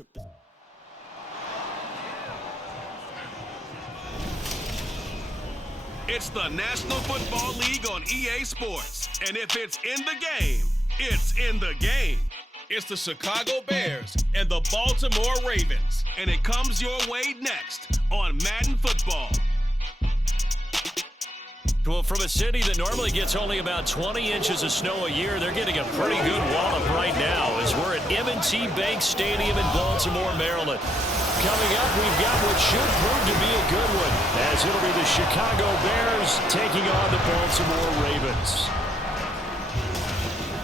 tripping. It's the National Football League on EA Sports. And if it's in the game, it's in the game. It's the Chicago Bears and the Baltimore Ravens. And it comes your way next on Madden Football. Well, from a city that normally gets only about 20 inches of snow a year, they're getting a pretty good wallop right now as we're at M&T Bank Stadium in Baltimore, Maryland. Coming up, we've got what should prove to be a good one, as it'll be the Chicago Bears taking on the Baltimore Ravens.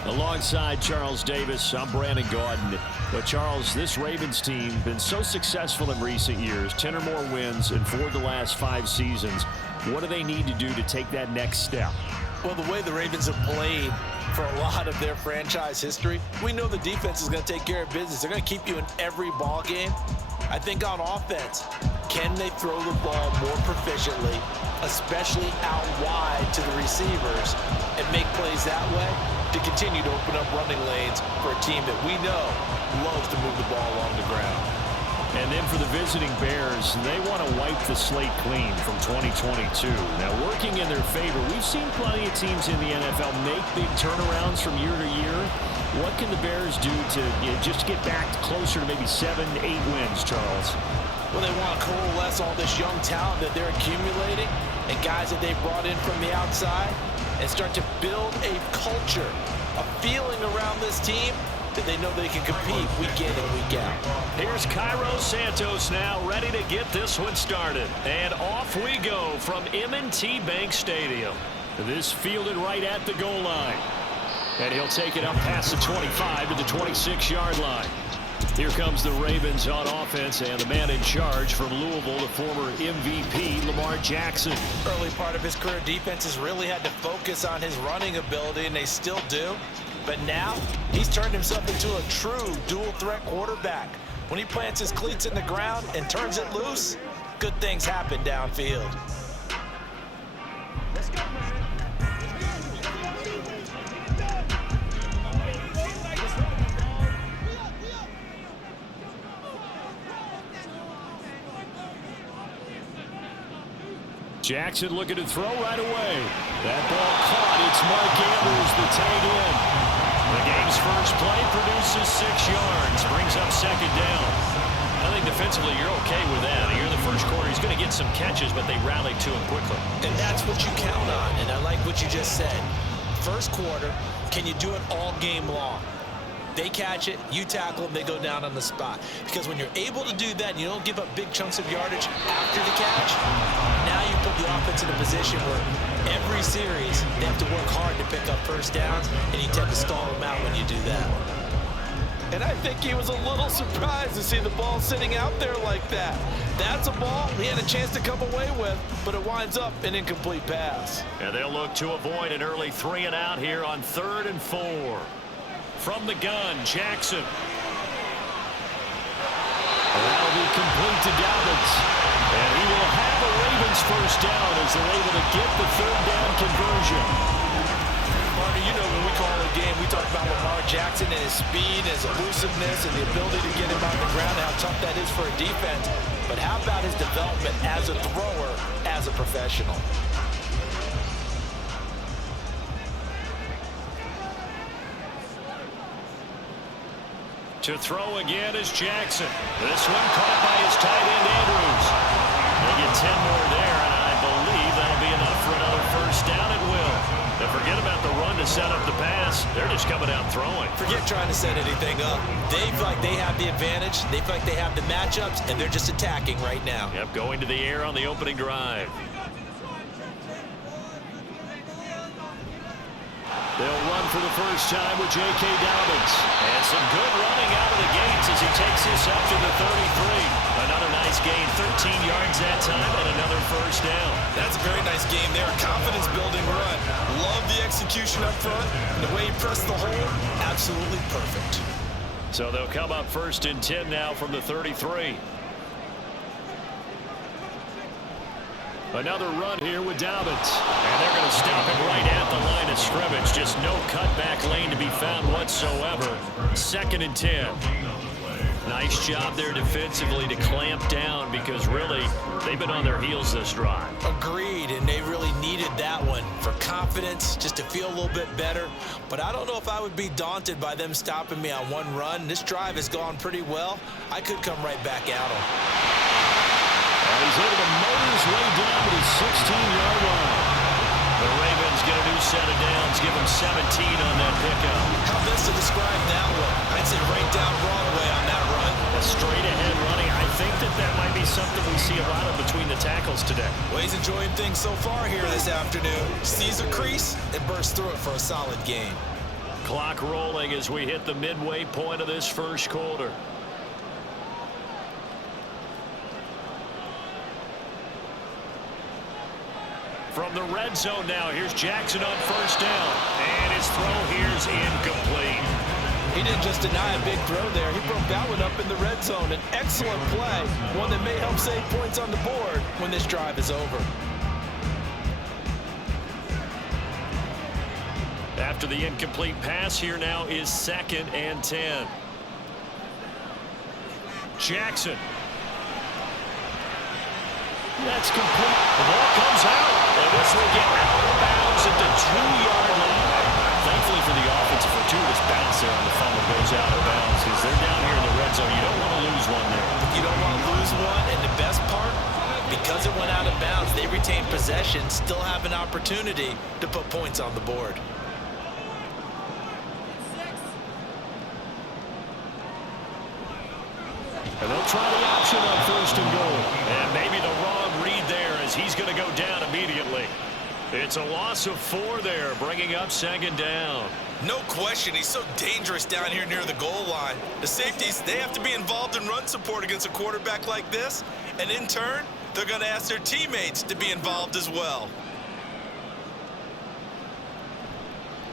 Alongside Charles Davis, I'm Brandon Gaudin. But Charles, this Ravens team been so successful in recent years, 10 or more wins in 4 of the last 5 seasons. What do they need to do to take that next step? Well, the way the Ravens have played for a lot of their franchise history, we know the defense is going to take care of business. They're going to keep you in every ball game. I think on offense, can they throw the ball more proficiently, especially out wide to the receivers, and make plays that way to continue to open up running lanes for a team that we know loves to move the ball along the ground. And then for the visiting Bears, they want to wipe the slate clean from 2022. Now, working in their favor, we've seen plenty of teams in the NFL make big turnarounds from year to year. What can the Bears do to just get back closer to maybe 7, 8 wins, Charles? Well, they want to coalesce all this young talent that they're accumulating and guys that they've brought in from the outside and start to build a culture, a feeling around this team that they know they can compete week in and week out. Here's Cairo Santos now, ready to get this one started. And off we go from M&T Bank Stadium. This fielded right at the goal line. And he'll take it up past the 25 to the 26-yard line. Here comes the Ravens on offense, and the man in charge from Louisville, the former MVP, Lamar Jackson. Early part of his career, defenses really had to focus on his running ability, and they still do. But now, he's turned himself into a true dual-threat quarterback. When he plants his cleats in the ground and turns it loose, good things happen downfield. Let's go, man. Jackson looking to throw right away. That ball caught. It's Mark Andrews, the tight end. The game's first play produces 6 yards. Brings up second down. I think defensively you're okay with that. You're in the first quarter. He's going to get some catches, but they rallied to him quickly. And that's what you count on. And I like what you just said. First quarter, can you do it all game long? They catch it, you tackle them, they go down on the spot. Because when you're able to do that and you don't give up big chunks of yardage after the catch, now you put the offense in a position where every series they have to work hard to pick up first downs, and you tend to stall them out when you do that. And I think he was a little surprised to see the ball sitting out there like that. That's a ball he had a chance to come away with, but it winds up an incomplete pass. And they'll look to avoid an early 3 and out here on 3rd and 4. From the gun, Jackson. That'll be complete to Dobbins. And he will have a Ravens first down as they're able to get the 3rd down conversion. Marty, you know when we call a game, we talk about Lamar Jackson and his speed, his elusiveness, and the ability to get him on the ground, how tough that is for a defense. But how about his development as a thrower, as a professional? To throw again is Jackson. This one caught by his tight end, Andrews. They get 10 more there, and I believe that'll be enough for another first down at will. Now forget about the run to set up the pass. They're just coming out throwing. Forget trying to set anything up. They feel like they have the advantage. They feel like they have the matchups, and they're just attacking right now. Yep, going to the air on the opening drive. They'll run for the first time with J.K. Dobbins. And some good running out of the gates as he takes this up to the 33. Another nice gain, 13 yards that time, and another first down. That's a very nice game there. Confidence-building run. Love the execution up front. And the way he pressed the hole, absolutely perfect. So they'll come up 1st and 10 now from the 33. Another run here with Dobbins. And they're going to stop him right at the line of scrimmage. Just no cutback lane to be found whatsoever. 2nd and 10. Nice job there defensively to clamp down because really they've been on their heels this drive. Agreed, and they really needed that one for confidence, just to feel a little bit better. But I don't know if I would be daunted by them stopping me on one run. This drive has gone pretty well. I could come right back at them. And he's able to motor his way down to the 16-yard line. The Ravens get a new set of downs, give them 17 on that pickup. How best to describe that one? I'd say right down Broadway on that run. A straight-ahead running. I think that might be something we see a lot of between the tackles today. Well, he's enjoying things so far here this afternoon. Sees a crease and bursts through it for a solid gain. Clock rolling as we hit the midway point of this first quarter. From the red zone now, here's Jackson on first down. And his throw here's incomplete. He didn't just deny a big throw there. He broke that one up in the red zone. An excellent play, one that may help save points on the board when this drive is over. After the incomplete pass, here now is 2nd and 10. Jackson. That's complete. The ball comes out. And this will get out of bounds at the 2-yard line. Thankfully for the offensive, fortuitous bounce there on the fumble goes out of bounds because they're down here in the red zone. You don't want to lose one there. You don't want to lose one, and the best part, because it went out of bounds, they retain possession, still have an opportunity to put points on the board. And they'll try the option on 1st and goal. And maybe the wrong read there as he's going to go down immediately. It's a loss of 4 there, bringing up 2nd down. No question, he's so dangerous down here near the goal line. The safeties, they have to be involved in run support against a quarterback like this. And in turn, they're going to ask their teammates to be involved as well.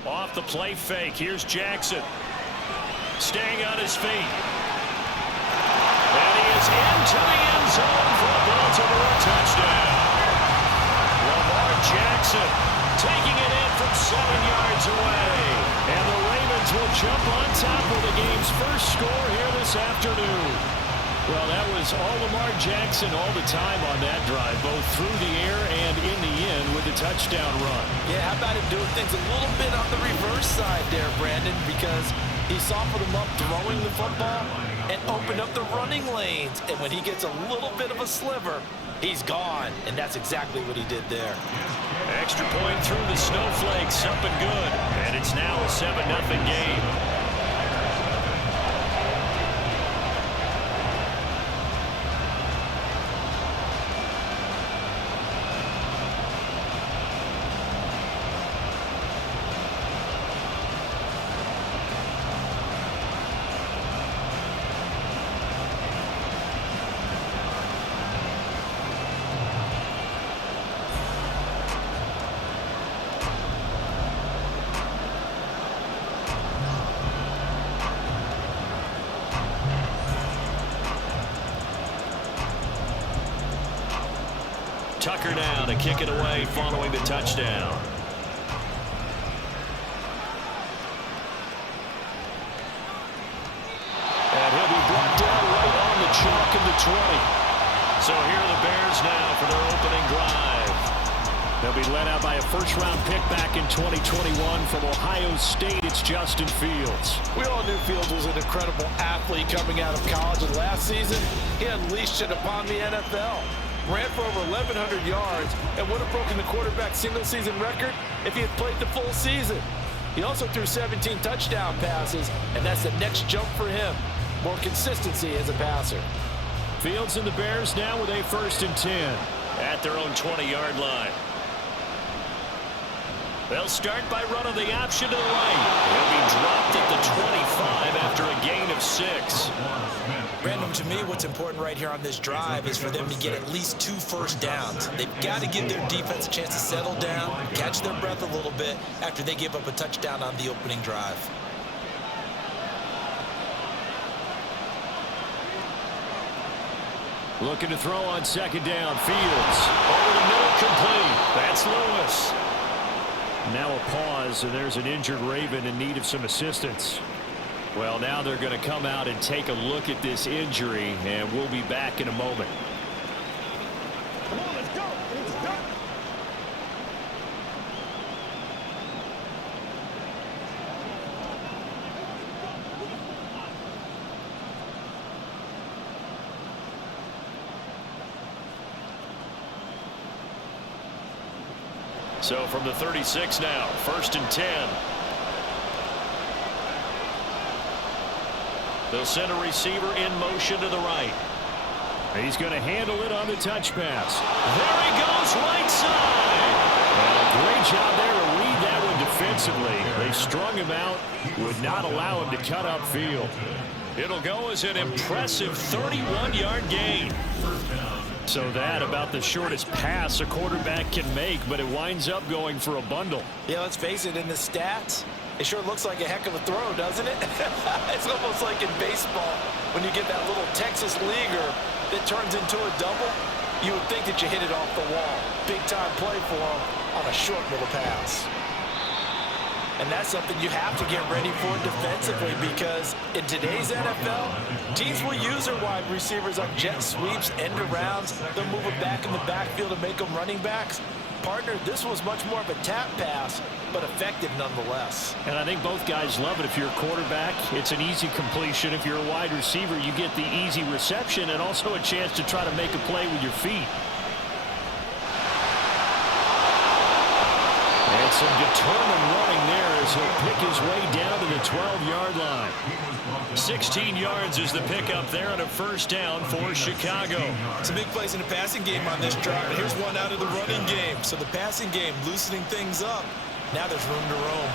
Off the play fake, here's Jackson. Staying on his feet. And he is into the end zone for a Baltimore touchdown. Lamar Jackson taking it in from 7 yards away. And the Ravens will jump on top of the game's first score here this afternoon. Well, that was all Lamar Jackson all the time on that drive, both through the air and in the end with the touchdown run. Yeah, how about him doing things a little bit on the reverse side there, Brandon, because he softened him up throwing the football and opened up the running lanes. And when he gets a little bit of a sliver, he's gone. And that's exactly what he did there. Extra point through the snowflakes, up and good. And it's now a 7-0 game. Tucker now to kick it away following the touchdown. And he'll be brought down right on the chalk of the 20. So here are the Bears now for their opening drive. They'll be led out by a first-round pick back in 2021 from Ohio State. It's Justin Fields. We all knew Fields was an incredible athlete coming out of college, and last season he unleashed it upon the NFL. Ran for over 1,100 yards and would have broken the quarterback single-season record if he had played the full season. He also threw 17 touchdown passes, and that's the next jump for him. More consistency as a passer. Fields and the Bears now with a 1st and 10 at their own 20-yard line. They'll start by running the option to the right. He'll be dropped at the 25 after a gain of 6. Brandon, to me, what's important right here on this drive is for them to get at least 2 first downs. They've got to give their defense a chance to settle down, catch their breath a little bit after they give up a touchdown on the opening drive. Looking to throw on 2nd down. Fields over the middle, complete. That's Lewis. Now a pause, and there's an injured Raven in need of some assistance. Well, now they're going to come out and take a look at this injury, and we'll be back in a moment. Come on, let's go. It's done. So from the 36 now, 1st and 10. They'll send a receiver in motion to the right. He's going to handle it on the touch pass. There he goes, right side. Well, great job there to read that one defensively. They strung him out, would not allow him to cut upfield. It'll go as an impressive 31-yard gain. So that about the shortest pass a quarterback can make, but it winds up going for a bundle. Yeah, let's face it, in the stats, it sure looks like a heck of a throw, doesn't it? It's almost like in baseball when you get that little Texas leaguer that turns into a double. You would think that you hit it off the wall. Big time play for him on a short little pass. And that's something you have to get ready for defensively, because in today's NFL, teams will use their wide receivers on jet sweeps, end arounds. They'll move it back in the backfield to make them running backs. Partner, this was much more of a tap pass, but effective nonetheless. And I think both guys love it. If you're a quarterback, it's an easy completion. If you're a wide receiver, you get the easy reception and also a chance to try to make a play with your feet. And some determined running there as he'll pick his way down to the 12-yard line. 16 yards is the pickup there on a first down for Chicago. Some big plays in the passing game on this drive. Here's one out of the running game. So the passing game loosening things up. Now there's room to roam.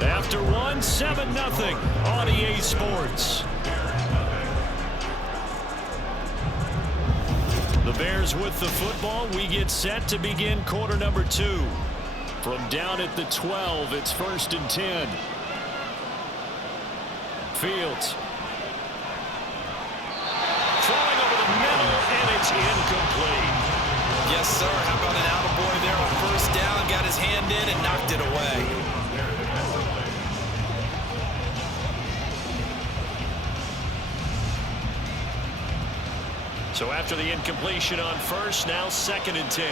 After one, 7-0 on EA Sports. The Bears with the football. We get set to begin quarter number 2. From down at the 12, it's 1st and 10. Fields. Throwing over the middle, and it's incomplete. Yes, sir. How about an attaboy there on first down? Got his hand in and knocked it away. So after the incompletion on first, now 2nd and 10.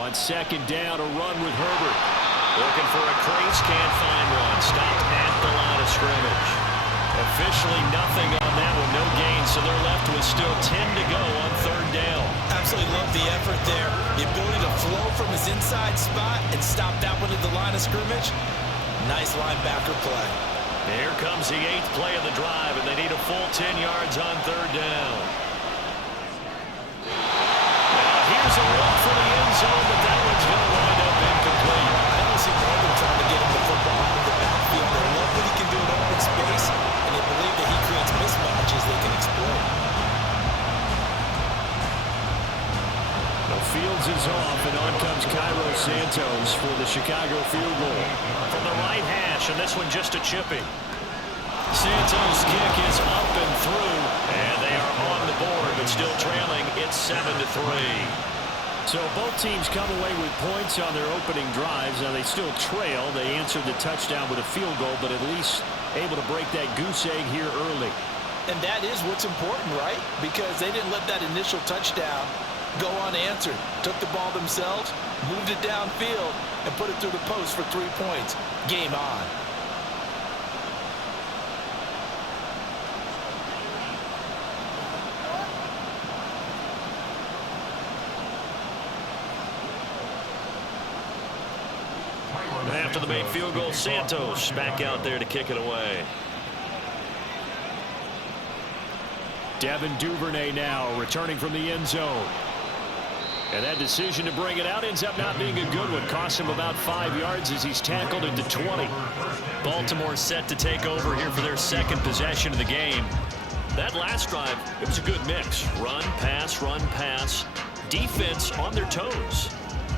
On 2nd down, a run with Herbert. Looking for a crease, can't find one. Stopped at the line of scrimmage. Officially nothing on that one, no gain, so they're left with still 10 to go on 3rd down. Absolutely love the effort there. The ability to flow from his inside spot and stop that one at the line of scrimmage. Nice linebacker play. Here comes the 8th play of the drive, and they need a full 10 yards on 3rd down. Now here's a look for the end zone, but that one's going to wind up incomplete. I don't see Northern trying to get him the football in the backfield. They love what he can do in open space, and they believe that he creates mismatches they can exploit. Fields is off, and on comes Cairo Santos for the Chicago field goal. From the right hash, and this one just a chippy. Santos' kick is up and through, and they are on the board, but still trailing. It's 7-3. So both teams come away with points on their opening drives. Now they still trail. They answered the touchdown with a field goal, but at least able to break that goose egg here early. And that is what's important, right? Because they didn't let that initial touchdown go unanswered. Took the ball themselves, moved it downfield, and put it through the post for 3 points. Game on. After the made field goal, Santos back out there to kick it away. Devin Duvernay now returning from the end zone. And that decision to bring it out ends up not being a good one. Costs him about 5 yards as he's tackled at the 20. Baltimore set to take over here for their 2nd possession of the game. That last drive, it was a good mix. Run, pass, defense on their toes.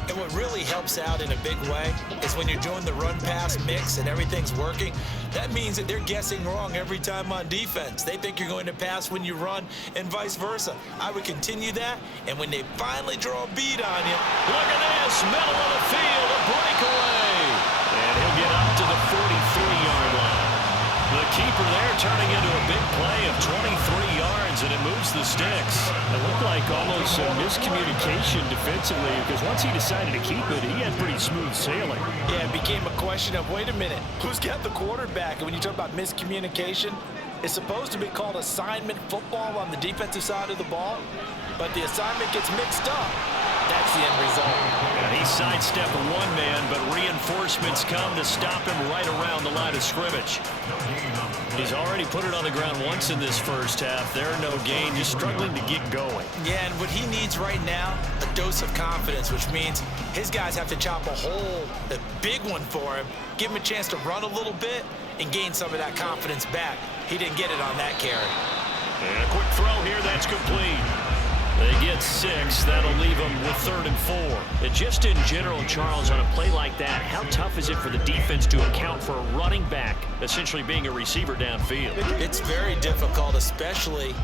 And what really helps out in a big way is when you're doing the run-pass mix and everything's working, that means that they're guessing wrong every time on defense. They think you're going to pass when you run and vice versa. I would continue that, and when they finally draw a bead on you, look at this, middle of the field, a breakaway. And he'll get up to the 43-yard line. The keeper there turning into a big play of 23 yards, and it moves the sticks. It looked like almost a miscommunication defensively, because once he decided to keep it, he had pretty smooth sailing. Yeah, it became a question of, wait a minute, who's got the quarterback? And when you talk about miscommunication, it's supposed to be called assignment football on the defensive side of the ball, but the assignment gets mixed up. That's the end result. And he sidestepped one man, but reinforcements come to stop him right around the line of scrimmage. He's already put it on the ground once in this first half. There are no gain, just struggling to get going. Yeah, and what he needs right now, a dose of confidence, which means his guys have to chop a hole, a big one for him, give him a chance to run a little bit, and gain some of that confidence back. He didn't get it on that carry. And a quick throw here, that's complete. They get 6. That'll leave them with 3rd and 4. And just in general, Charles, on a play like that, how tough is it for the defense to account for a running back essentially being a receiver downfield? It's very difficult, especially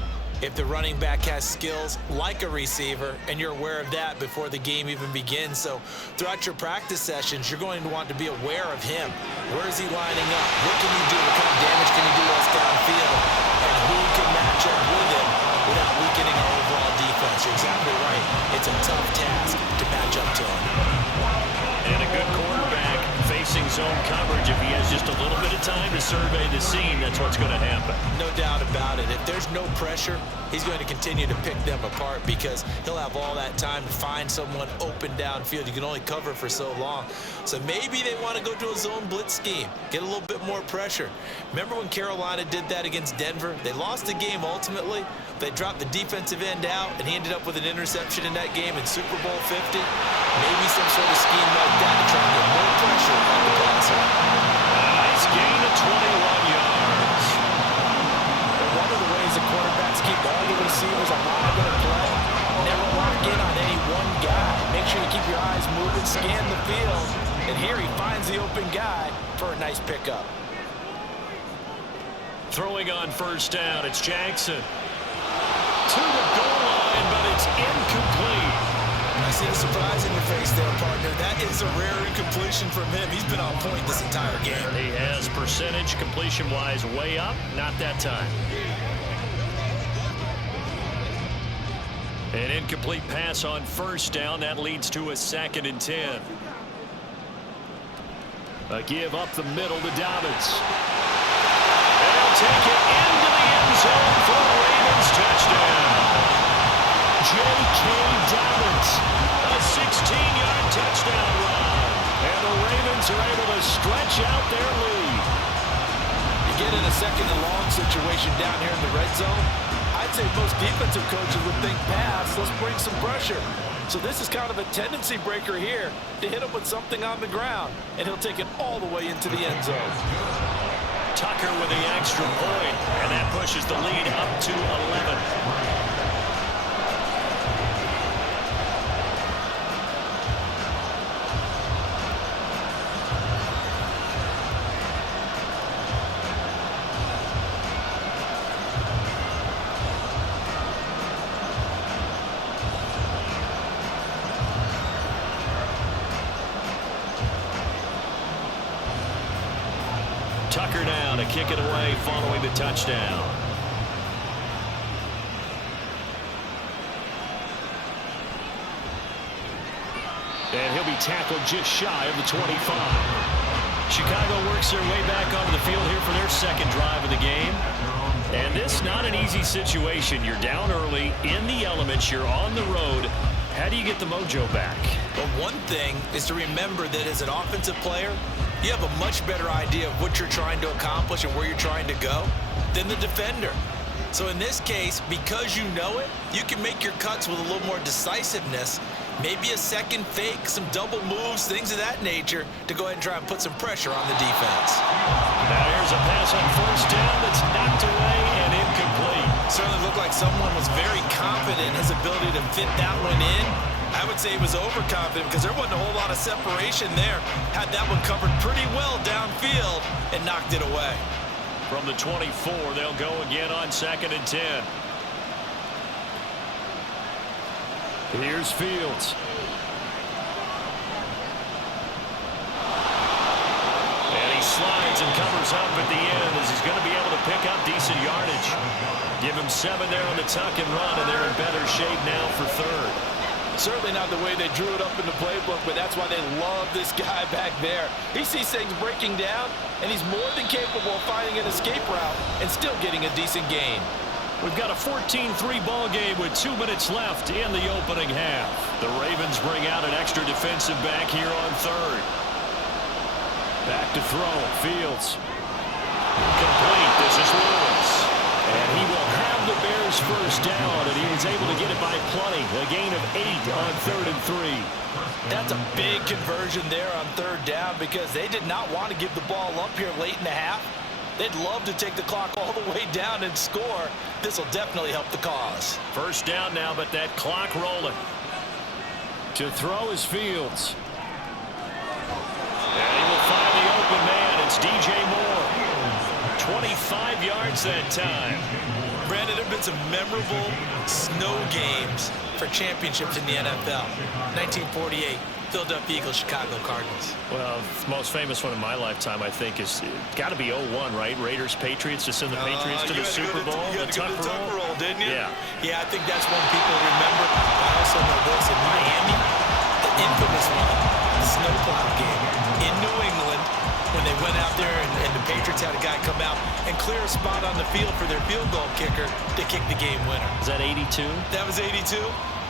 if the running back has skills like a receiver, and you're aware of that before the game even begins. So throughout your practice sessions, you're going to want to be aware of him. Where is he lining up? What can he do? What kind of damage can he do us downfield? And who can match up with him without weakening our overall defense? You're exactly right. It's a tough task to match up to him. And a good quarterback facing zone coverage. If he has just a little bit of time to survey the scene, that's what's going to happen. No doubt about it. If there's no pressure, he's going to continue to pick them apart because he'll have all that time to find someone open downfield. You can only cover for so long. So maybe they want to go to a zone blitz scheme, get a little bit more pressure. Remember when Carolina did that against Denver? They lost the game ultimately. They dropped the defensive end out, and he ended up with an interception in that game in Super Bowl 50. Maybe some sort of scheme like that to try and get more pressure on the passer. Nice gain of 21 yards. And one of the ways the quarterbacks keep all the receivers alive in a play, never lock in on any one guy. Make sure you keep your eyes moving, scan the field, and here he finds the open guy for a nice pickup. Throwing on first down, it's Jackson. To the goal line, but it's incomplete. I see the surprise in your face there, partner. That is a rare incompletion from him. He's been on point this entire game. He has percentage completion-wise way up, not that time. An incomplete pass on first down. That leads to a 2nd and 10. A give up the middle to Dobbins. And he'll take it into the end zone for a Ravens touchdown. J.K. Dobbins, a 16-yard touchdown run. And the Ravens are able to stretch out their lead. You get in a 2nd and long situation down here in the red zone, I'd say most defensive coaches would think pass, let's bring some pressure. So this is kind of a tendency breaker here to hit him with something on the ground, and he'll take it all the way into the end zone. Tucker with the extra point, and that pushes the lead up to 11. Tucker now to kick it away following the touchdown. And he'll be tackled just shy of the 25. Chicago works their way back onto the field here for their 2nd drive of the game. And this not an easy situation. You're down early, in the elements, you're on the road. How do you get the mojo back? But one thing is to remember that as an offensive player, you have a much better idea of what you're trying to accomplish and where you're trying to go than the defender. So in this case, because you know it, you can make your cuts with a little more decisiveness, maybe a second fake, some double moves, things of that nature, to go ahead and try and put some pressure on the defense. Now here's a pass on first down that's knocked away and incomplete. Certainly looked like someone was very confident in his ability to fit that one in, I would say he was overconfident because there wasn't a whole lot of separation there. Had that one covered pretty well downfield and knocked it away. From the 24, they'll go again on 2nd and 10. Here's Fields. And he slides and covers up at the end as he's going to be able to pick up decent yardage. Give him 7 there on the tuck and run, and they're in better shape now for 3rd. Certainly not the way they drew it up in the playbook, but that's why they love this guy back there. He sees things breaking down, and he's more than capable of finding an escape route and still getting a decent gain. We've got a 14-3 ball game with 2 minutes left in the opening half. The Ravens bring out an extra defensive back here on 3rd. Back to throw. Fields. Complete. This is Lewis. And he will have the Bears first down, and he was able to get it by plenty. A gain of 8 on 3rd and 3. That's a big conversion there on 3rd down because they did not want to give the ball up here late in the half. They'd love to take the clock all the way down and score. This will definitely help the cause. First down now, but that clock rolling. To throw is Fields. And he will find the open man. It's DJ Moore. 25 yards that time. Brandon, there have been some memorable snow games for championships in the NFL. 1948, Philadelphia Eagles, Chicago Cardinals. Well, the most famous one in my lifetime, I think, is got to be 01, right? Raiders, Patriots, to send the Patriots to the Super Bowl. You had to go to the tuck roll, didn't you? Yeah. Yeah, I think that's one people remember. I also know this in Miami, the infamous one, the snowplow game in New England, when they went out there and the Patriots had a guy come out and clear a spot on the field for their field goal kicker to kick the game winner. Is that 82? That was 82,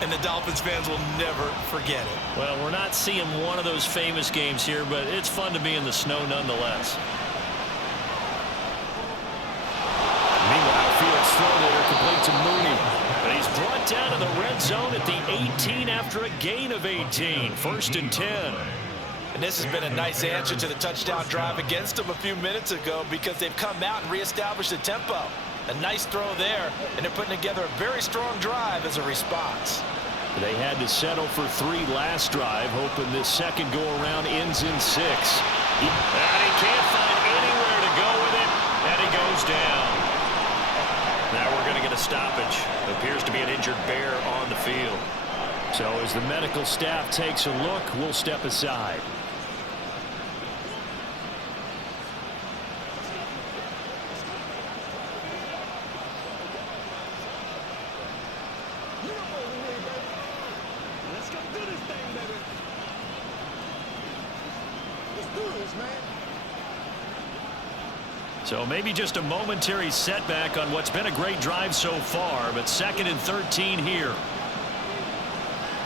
and the Dolphins fans will never forget it. Well, we're not seeing one of those famous games here, but it's fun to be in the snow nonetheless. Meanwhile, Fields thrown there, complete to Mooney. But he's brought down in the red zone at the 18 after a gain of 18. 1st and 10. And this has been a nice answer to the touchdown drive against them a few minutes ago because they've come out and reestablished the tempo. A nice throw there, and they're putting together a very strong drive as a response. They had to settle for 3 last drive, hoping this second go-around ends in 6. And he can't find anywhere to go with it, and he goes down. Now we're going to get a stoppage. Appears to be an injured Bear on the field. So as the medical staff takes a look, we'll step aside. Let's go do this thing, baby. Let's do this, man. So maybe just a momentary setback on what's been a great drive so far, but 2nd and 13 here.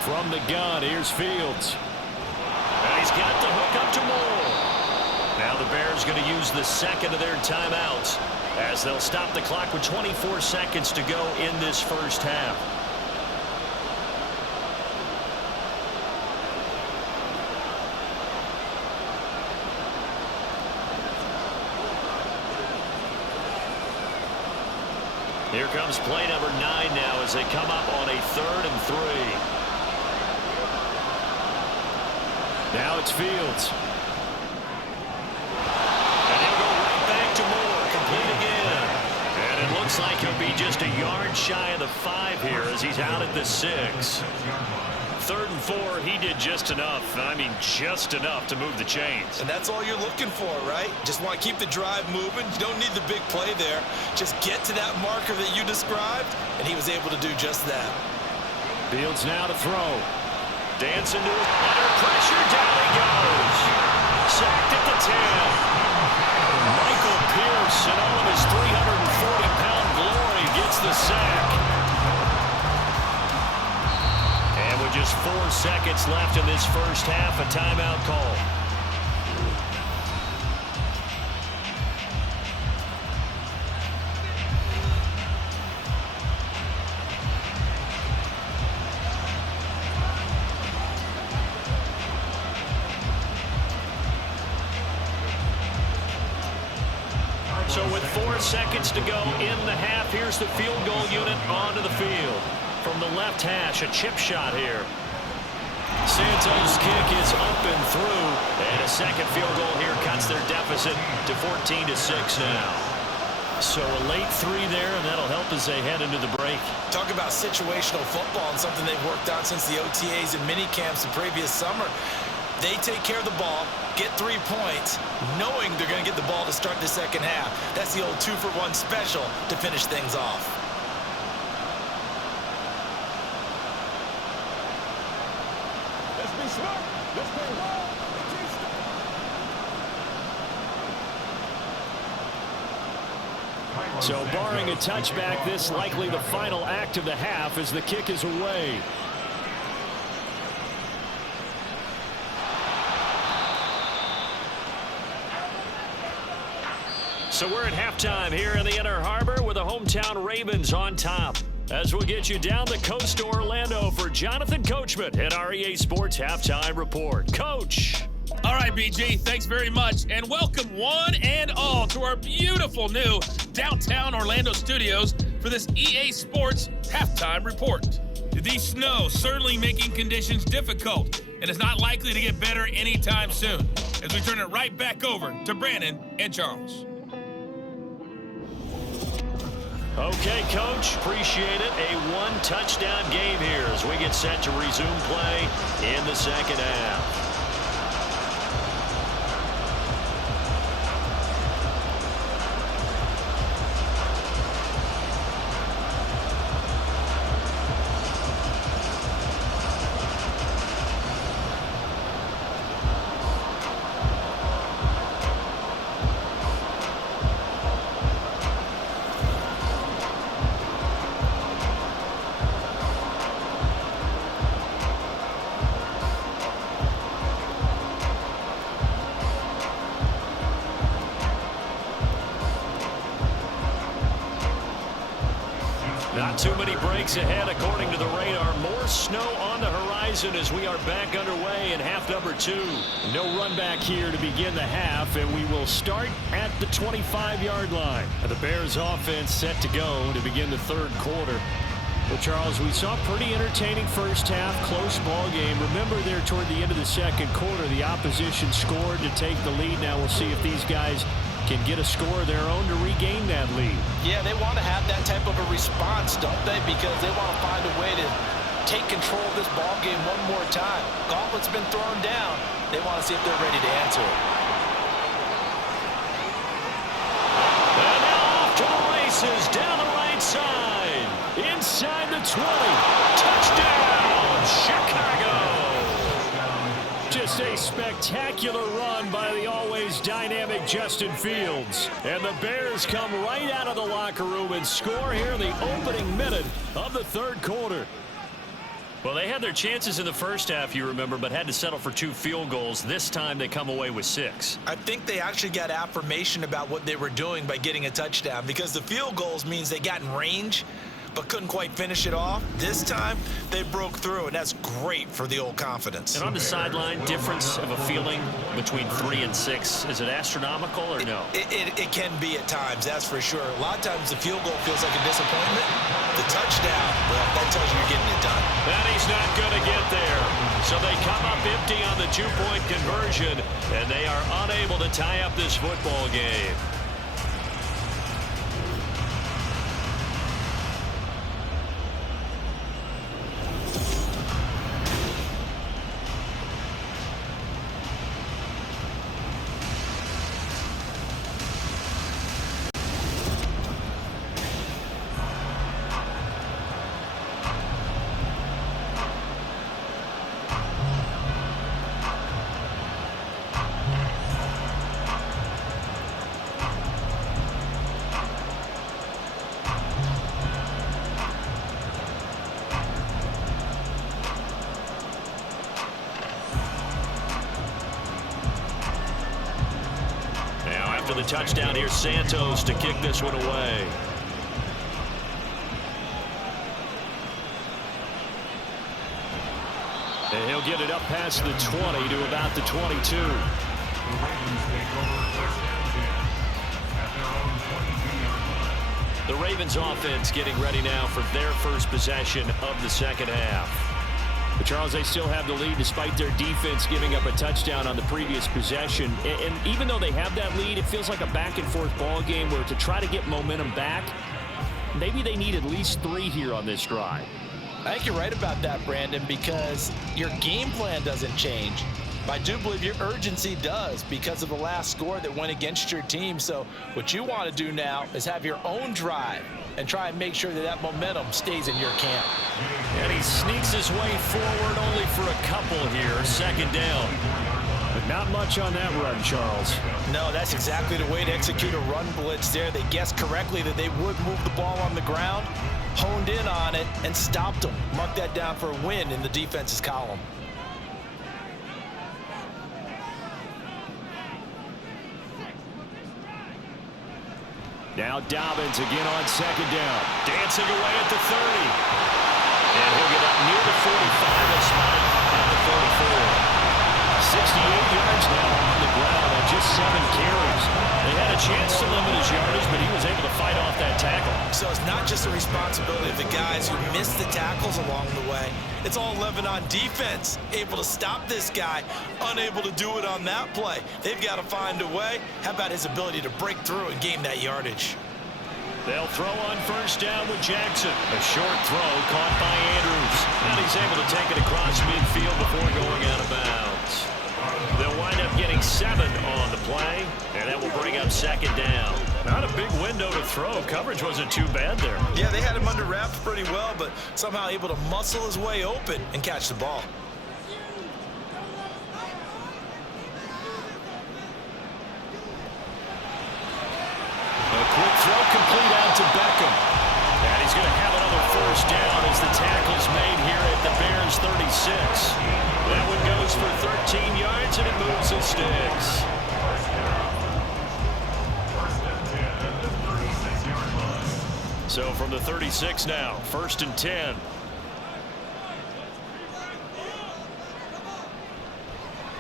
From the gun, here's Fields. And he's got the hook up to Moore. Now the Bears going to use the second of their timeouts as they'll stop the clock with 24 seconds to go in this first half. Here comes play number 9 now as they come up on a 3rd and 3. Now it's Fields. And he'll go right back to Moore. Complete again. And it looks like he'll be just a yard shy of the 5 here as he's out at the 6. 3rd and 4, he did just enough. I mean, just enough to move the chains. And that's all you're looking for, right? Just want to keep the drive moving. You don't need the big play there. Just get to that marker that you described, and he was able to do just that. Fields now to throw. Dancing to it. Under pressure, down he goes. Sacked at the 10. Michael Pierce, in all of his 340-pound glory, gets the sack. And with just 4 seconds left in this first half, a timeout call. So with 4 seconds to go in the half, here's the field goal unit onto the field. From the left hash, a chip shot here. Santos' kick is up and through. And a second field goal here cuts their deficit to 14-6 now. So a late 3 there, and that'll help as they head into the break. Talk about situational football and something they've worked on since the OTAs and mini camps the previous summer. They take care of the ball, get 3 points, knowing they're going to get the ball to start the second half. That's the old 2-for-1 special to finish things off. Let's be smart. Let's play ball. So barring a touchback, this likely the final act of the half as the kick is away. So we're at halftime here in the Inner Harbor with the hometown Ravens on top. As we'll get you down the coast to Orlando for Jonathan Coachman at our EA Sports Halftime Report. Coach. All right, BG, thanks very much, and welcome one and all to our beautiful new downtown Orlando studios for this EA Sports Halftime Report. The snow certainly making conditions difficult, and it's not likely to get better anytime soon, as we turn it right back over to Brandon and Charles. Okay, Coach, appreciate it. A one-touchdown game here as we get set to resume play in the second half. Not too many breaks ahead according to the radar. More snow on the horizon as we are back underway in half number 2. No run back here to begin the half, and we will start at the 25-yard line. The Bears offense set to go to begin the third quarter. Well, Charles, we saw a pretty entertaining first half, close ball game. Remember there toward the end of the second quarter, the opposition scored to take the lead. Now we'll see if these guys can get a score of their own to regain that lead. Yeah, they want to have that type of a response, don't they? Because they want to find a way to take control of this ball game one more time. Gauntlet's been thrown down. They want to see if they're ready to answer it. And now off to the races down the right side. Inside the 20. Touchdown, Chicago. Just a spectacular run by the always dynamic Justin Fields. And the Bears come right out of the locker room and score here in the opening minute of the third quarter. Well, they had their chances in the first half, you remember, but had to settle for 2 field goals. This time they come away with 6. I think they actually got affirmation about what they were doing by getting a touchdown, because the field goals means they got in range but couldn't quite finish it off. This time, they broke through, and that's great for the old confidence. And on the sideline, difference of a feeling between 3 and 6, is it astronomical or no? It can be at times, that's for sure. A lot of times the field goal feels like a disappointment. The touchdown, well, that tells you you're getting it done. And he's not going to get there. So they come up empty on the 2-point conversion, and they are unable to tie up this football game. After the touchdown, here's Santos to kick this one away. And he'll get it up past the 20 to about the 22. The Ravens offense getting ready now for their first possession of the second half. But Charles, they still have the lead despite their defense giving up a touchdown on the previous possession. And even though they have that lead, it feels like a back-and-forth ball game where to try to get momentum back, maybe they need at least 3 here on this drive. I think you're right about that, Brandon, because your game plan doesn't change. I do believe your urgency does because of the last score that went against your team. So what you want to do now is have your own drive and try and make sure that that momentum stays in your camp. And he sneaks his way forward only for a couple here. 2nd down. But not much on that run, Charles. No, that's exactly the way to execute a run blitz there. They guessed correctly that they would move the ball on the ground, honed in on it, and stopped them. Mark that down for a win in the defense's column. Now Dobbins again on 2nd down. Dancing away at the 30. And he'll get up near the 45 and spot at the 44. 68 yards now on the ground on just 7 carries. They had a chance to limit his yardage, but he was able to fight off that tackle. So it's not just the responsibility of the guys who missed the tackles along the way. It's all 11 on defense, able to stop this guy, unable to do it on that play. They've got to find a way. How about his ability to break through and gain that yardage? They'll throw on 1st down with Jackson. A short throw caught by Andrews. And he's able to take it across midfield before going out of bounds. They'll wind up getting 7 on the play, and that will bring up 2nd down. Not a big window to throw. Coverage wasn't too bad there. Yeah, they had him under wraps pretty well, but somehow able to muscle his way open and catch the ball. A quick throw complete out to Beckham. And he's going to have another 1st down as the tackle's made here at the Bears 36. That one goes for 13 yards, and it moves the sticks. So from the 36 now, 1st and 10.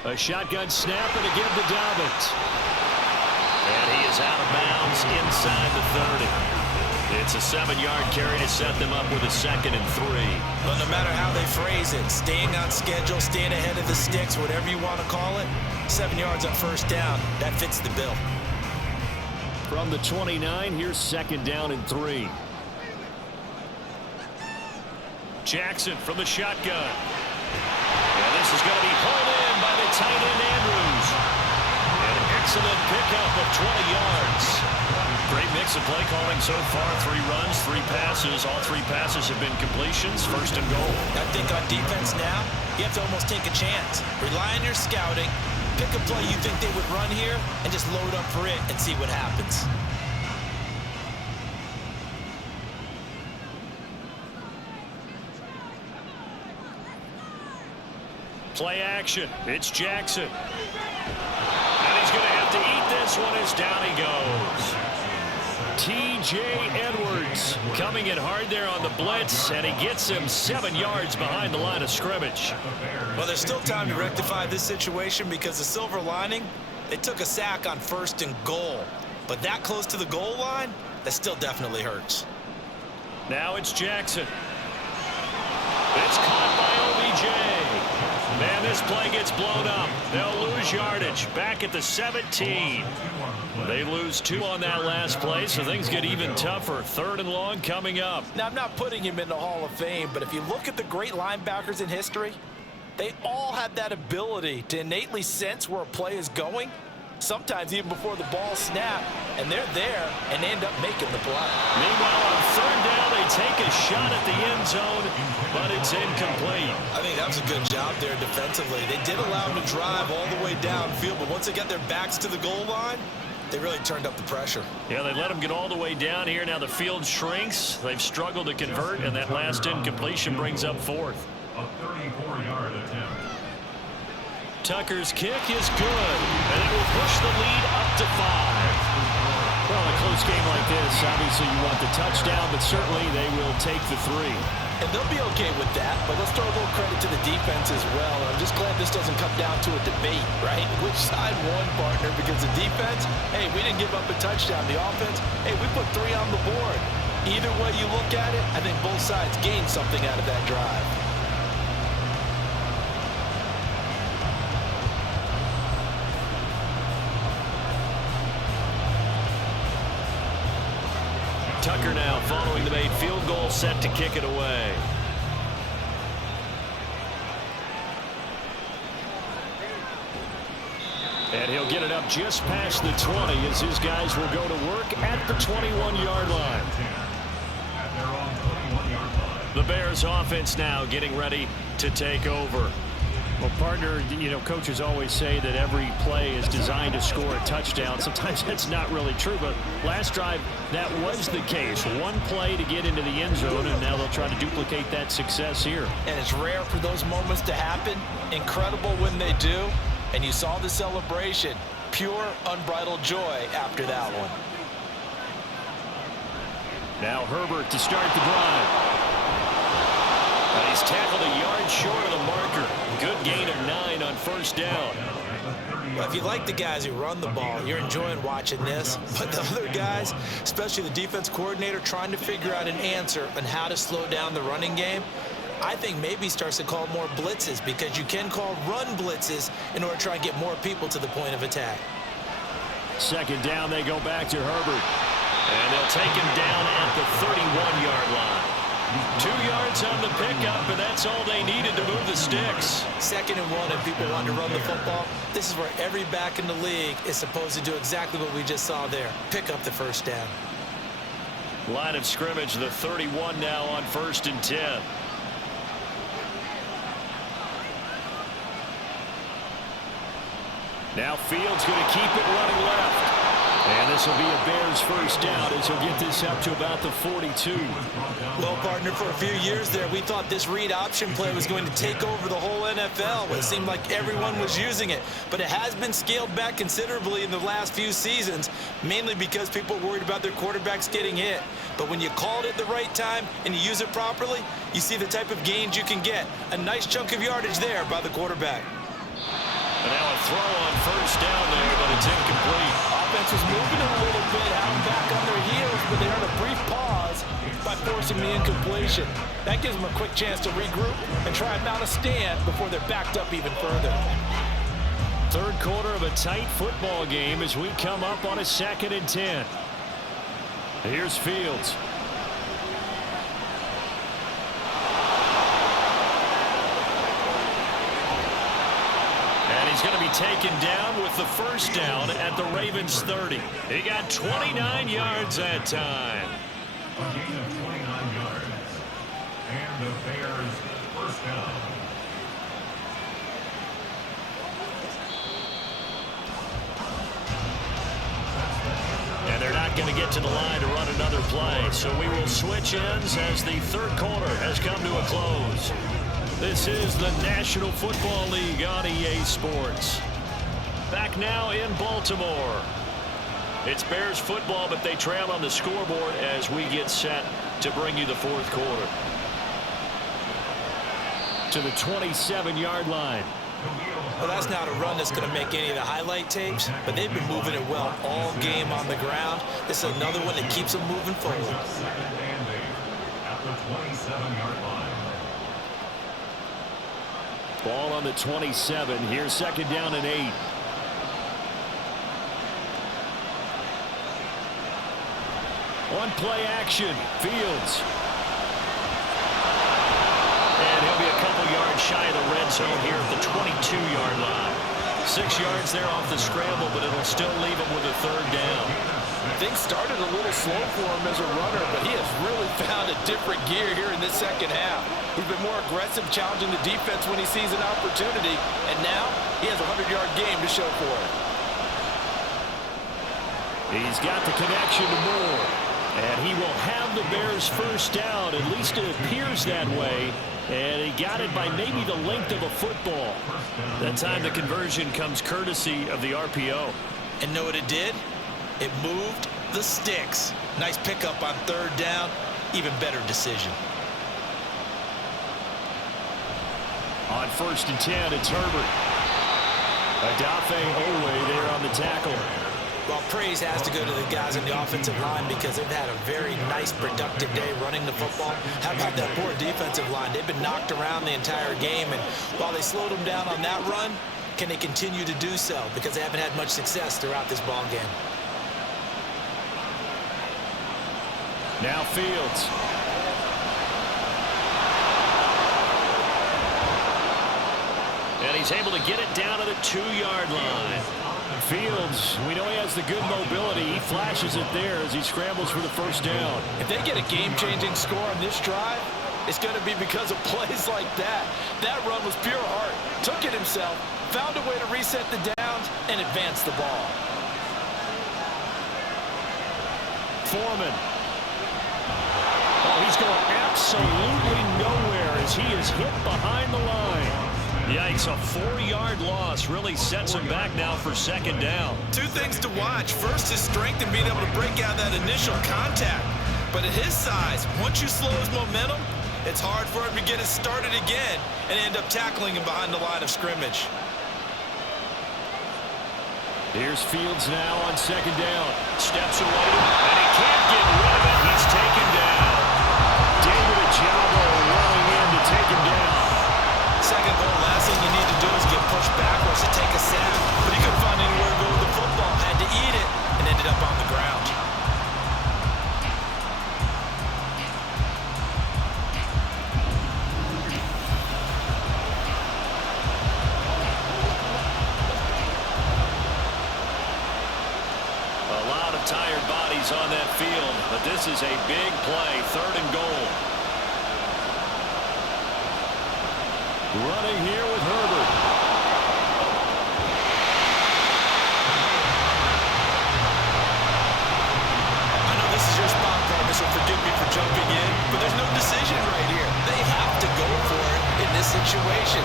A shotgun snap and again to Dobbins. And he is out of bounds inside the 30. It's a 7-yard carry to set them up with a 2nd and 3. But no matter how they phrase it, staying on schedule, staying ahead of the sticks, whatever you want to call it, 7 yards on 1st down, that fits the bill. From the 29, here's 2nd down and 3. Jackson from the shotgun. And this is going to be hauled in by the tight end Andrews. An excellent pickup of 20 yards. Great mix of play calling so far. 3 runs, 3 passes. All 3 passes have been completions. 1st and goal. I think on defense now, you have to almost take a chance. Rely on your scouting. Pick a play you think they would run here and just load up for it and see what happens. Play action. It's Jackson. And he's going to have to eat this one as down he goes. T.J. Edwards coming in hard there on the blitz, and he gets him 7 yards behind the line of scrimmage. Well, there's still time to rectify this situation because the silver lining, they took a sack on 1st and goal. But that close to the goal line, that still definitely hurts. Now it's Jackson. It's caught by OBJ. Man, this play gets blown up. They'll lose yardage back at the 17. They lose 2 on that last play, so things get even tougher. 3rd and long coming up. Now, I'm not putting him in the Hall of Fame, but if you look at the great linebackers in history, they all have that ability to innately sense where a play is going, sometimes even before the ball snaps, and they're there and they end up making the play. Meanwhile, on 3rd down, they take a shot at the end zone, but it's incomplete. I think that was a good job there defensively. They did allow them to drive all the way downfield, but once they got their backs to the goal line, they really turned up the pressure. Yeah, they let them get all the way down here. Now the field shrinks. They've struggled to convert, and that last incompletion brings up 4th. A 34-yard attempt. Tucker's kick is good, and it will push the lead up to 5. Well, a close game like this, obviously you want the touchdown, but certainly they will take the 3. And they'll be okay with that, but let's throw a little credit to the defense as well. And I'm just glad this doesn't come down to a debate, right? Which side won, partner? Because the defense, hey, we didn't give up a touchdown. The offense, hey, we put 3 on the board. Either way you look at it, I think both sides gained something out of that drive. Tucker now following the made field goal, set to kick it away. And he'll get it up just past the 20 as his guys will go to work at the 21-yard line. The Bears offense now getting ready to take over. Well, partner, you know, coaches always say that every play is designed to score a touchdown. Sometimes that's not really true, but last drive, that was the case. One play to get into the end zone, and now they'll try to duplicate that success here. And it's rare for those moments to happen. Incredible when they do. And you saw the celebration. Pure, unbridled joy after that one. Now Herbert to start the drive. And he's tackled a yard short of the marker. Good gain of 9 on first down. Well, if you like the guys who run the ball, you're enjoying watching this. But the other guys, especially the defense coordinator, trying to figure out an answer on how to slow down the running game, I think maybe starts to call more blitzes, because you can call run blitzes in order to try and get more people to the point of attack. Second down, they go back to Herbert. And they'll take him down at the 31-yard line. 2 yards on the pickup, and that's all they needed to move the sticks. 2nd and 1, and people want to run the football. This is where every back in the league is supposed to do exactly what we just saw there. Pick up the first down. Line of scrimmage, the 31 now on 1st and 10. Now Fields going to keep it running left. And this will be a Bears first down as he'll get this up to about the 42. Well, partner, for a few years there, we thought this read option play was going to take over the whole NFL. It seemed like everyone was using it. But it has been scaled back considerably in the last few seasons, mainly because people are worried about their quarterbacks getting hit. But when you call it at the right time and you use it properly, you see the type of gains you can get. A nice chunk of yardage there by the quarterback. And now a throw on first down there, but it's incomplete. Offense is moving a little bit, out back on their heels, but they earn a brief pause by forcing the incompletion. That gives them a quick chance to regroup and try and mount a stand before they're backed up even further. Third quarter of a tight football game as we come up on a 2nd and 10. Here's Fields. He's going to be taken down with the first down at the Ravens 30. He got 29 yards that time. A gain of 29 yards. And the Bears first down. And they're not going to get to the line to run another play. So we will switch ends as the third quarter has come to a close. This is the National Football League on EA Sports. Back now in Baltimore. It's Bears football, but they trail on the scoreboard as we get set to bring you the fourth quarter. To the 27-yard line. Well, that's not a run that's going to make any of the highlight tapes, but they've been moving it well all game on the ground. This is another one that keeps them moving forward. At the 27-yard line. Ball on the 27. Here's 2nd down and 8. On play action, Fields. And he'll be a couple yards shy of the red zone here at the 22-yard line. 6 yards there off the scramble, but it'll still leave him with a third down. Things started a little slow for him as a runner, but he has really found a different gear here in this second half. He's been more aggressive, challenging the defense when he sees an opportunity, and now he has a 100-yard game to show for it. He's got the connection to Moore, and he will have the Bears first down. At least it appears that way, and he got it by maybe the length of a football. That time the conversion comes courtesy of the RPO. And know what it did? It moved the sticks. Nice pickup on third down. Even better decision. On 1st and 10, it's Herbert. Adafe Owe there on the tackle. Well, praise has to go to the guys on the offensive line because they've had a very nice, productive day running the football. How about that poor defensive line? They've been knocked around the entire game, and while they slowed them down on that run, can they continue to do so? Because they haven't had much success throughout this ball game. Now Fields. And he's able to get it down to the 2-yard line. Fields, we know he has the good mobility. He flashes it there as he scrambles for the first down. If they get a game-changing score on this drive, it's going to be because of plays like that. That run was pure heart. Took it himself, found a way to reset the downs, and advance the ball. Foreman. Oh, he's going absolutely nowhere as he is hit behind the line. Yikes, a 4-yard loss really sets him back now for second down. Two things to watch. First, his strength in being able to break out that initial contact. But at his size, once you slow his momentum, it's hard for him to get it started again and end up tackling him behind the line of scrimmage. Here's Fields now on second down. Steps away, and he can't get rid of it. He's taken down. David Ojabo rolling in to take him down. Second goal, last thing you need to do is get pushed backwards to take a sack. But he couldn't find anywhere to go with the football. Had to eat it and ended up on the ground. A lot of tired bodies on that field, but this is a big play, 3rd and goal. Running here with Herbert. I know this is your spot, partner, so forgive me for jumping in, but there's no decision right here. They have to go for it in this situation.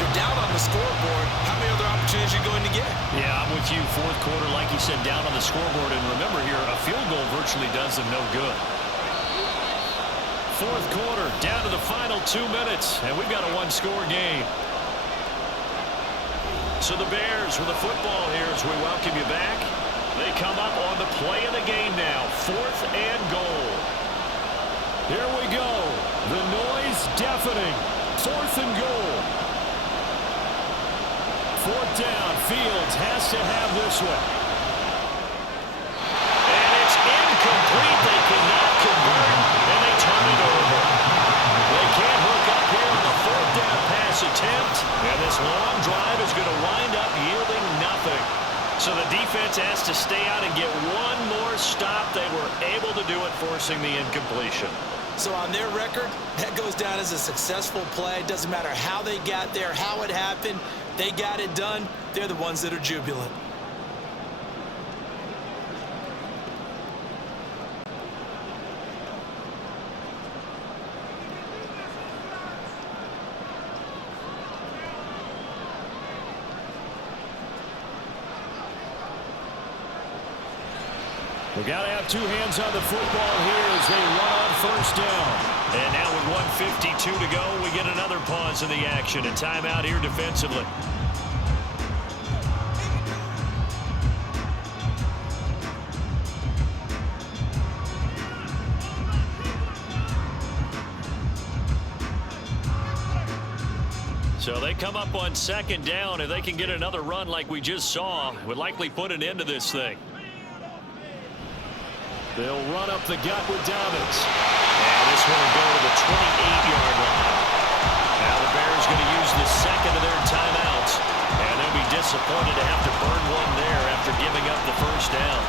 They're down on the scoreboard. How many other opportunities are you going to get? Yeah, I'm with you. 4th quarter, like you said, down on the scoreboard. And remember here, a field goal virtually does them no good. 4th quarter, down to the final 2 minutes, and we've got a 1-score game. So the Bears with the football here as we welcome you back. They come up on the play of the game now, 4th and goal. Here we go. The noise deafening. 4th and goal. 4th down. Fields has to have this one. And it's incomplete. They cannot convert, and they turn it over. They can't hook up here on the 4th down pass attempt, and this long drive is going to wind up yielding nothing. So the defense has to stay out and get one more stop. They were able to do it, forcing the incompletion. So on their record, that goes down as a successful play. Doesn't matter how they got there, how it happened. They got it done. They're the ones that are jubilant. We got to have 2 hands on the football here as they run on 1st down. And now with 1:52 to go, we get another pause in the action. A timeout here defensively. So they come up on 2nd down. If they can get another run like we just saw, would likely put an end to this thing. They'll run up the gut with Dobbins. And this one will go to the 28-yard line. Now the Bears going to use the 2nd of their timeouts. And they'll be disappointed to have to burn one there after giving up the 1st down.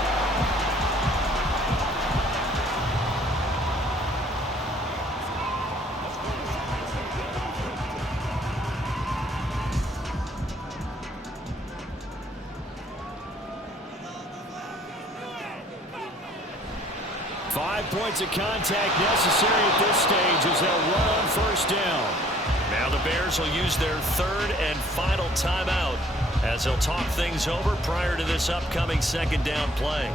Points of contact necessary at this stage as they'll run on 1st down. Now the Bears will use their 3rd and final timeout as they'll talk things over prior to this upcoming 2nd down play.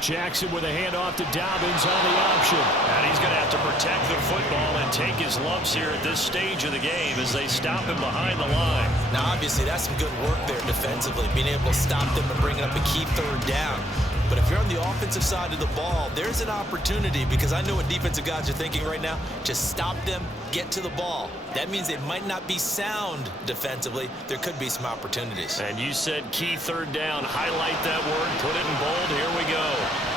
Jackson with a handoff to Dobbins on the option. And he's going to have to protect protect the football and take his lumps here at this stage of the game as they stop him behind the line. Now, obviously, that's some good work there defensively, being able to stop them and bring up a key third down. But if you're on the offensive side of the ball, there's an opportunity, because I know what defensive guys are thinking right now. Just stop them, get to the ball. That means they might not be sound defensively. There could be some opportunities. And you said key third down. Highlight that word, put it in bold. Here we go.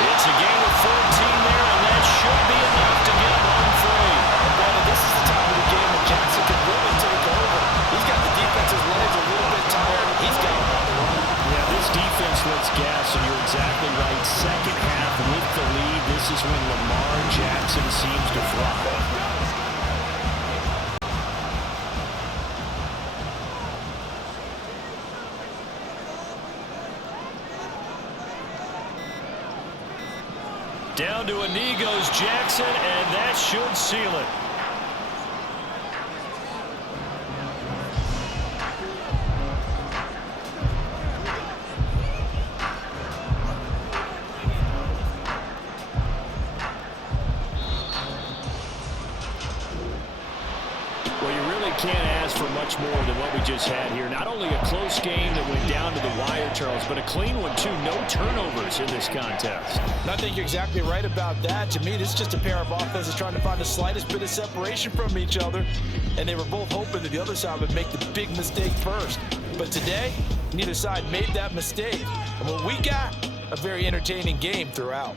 It's a gain of 14 there, and that should be enough to get him home free. Brandon, this is the time of the game that Jackson can really take over. He's got the defense's legs a little bit tired. He's got him on the run. Yeah, this defense looks gas, and you're exactly right. Second half with the lead, this is when Lamar Jackson seems to thrive. Down to a knee goes Jackson, and that should seal it. Well, you really can't ask for much more than what we just had here. Not only a close game that went down to the wire, Charles, but a clean one, too. No turnovers in this contest. And I think you're exactly right about that. To me, this is just a pair of offenses trying to find the slightest bit of separation from each other, and they were both hoping that the other side would make the big mistake first. But today, neither side made that mistake. And what we got, a very entertaining game throughout.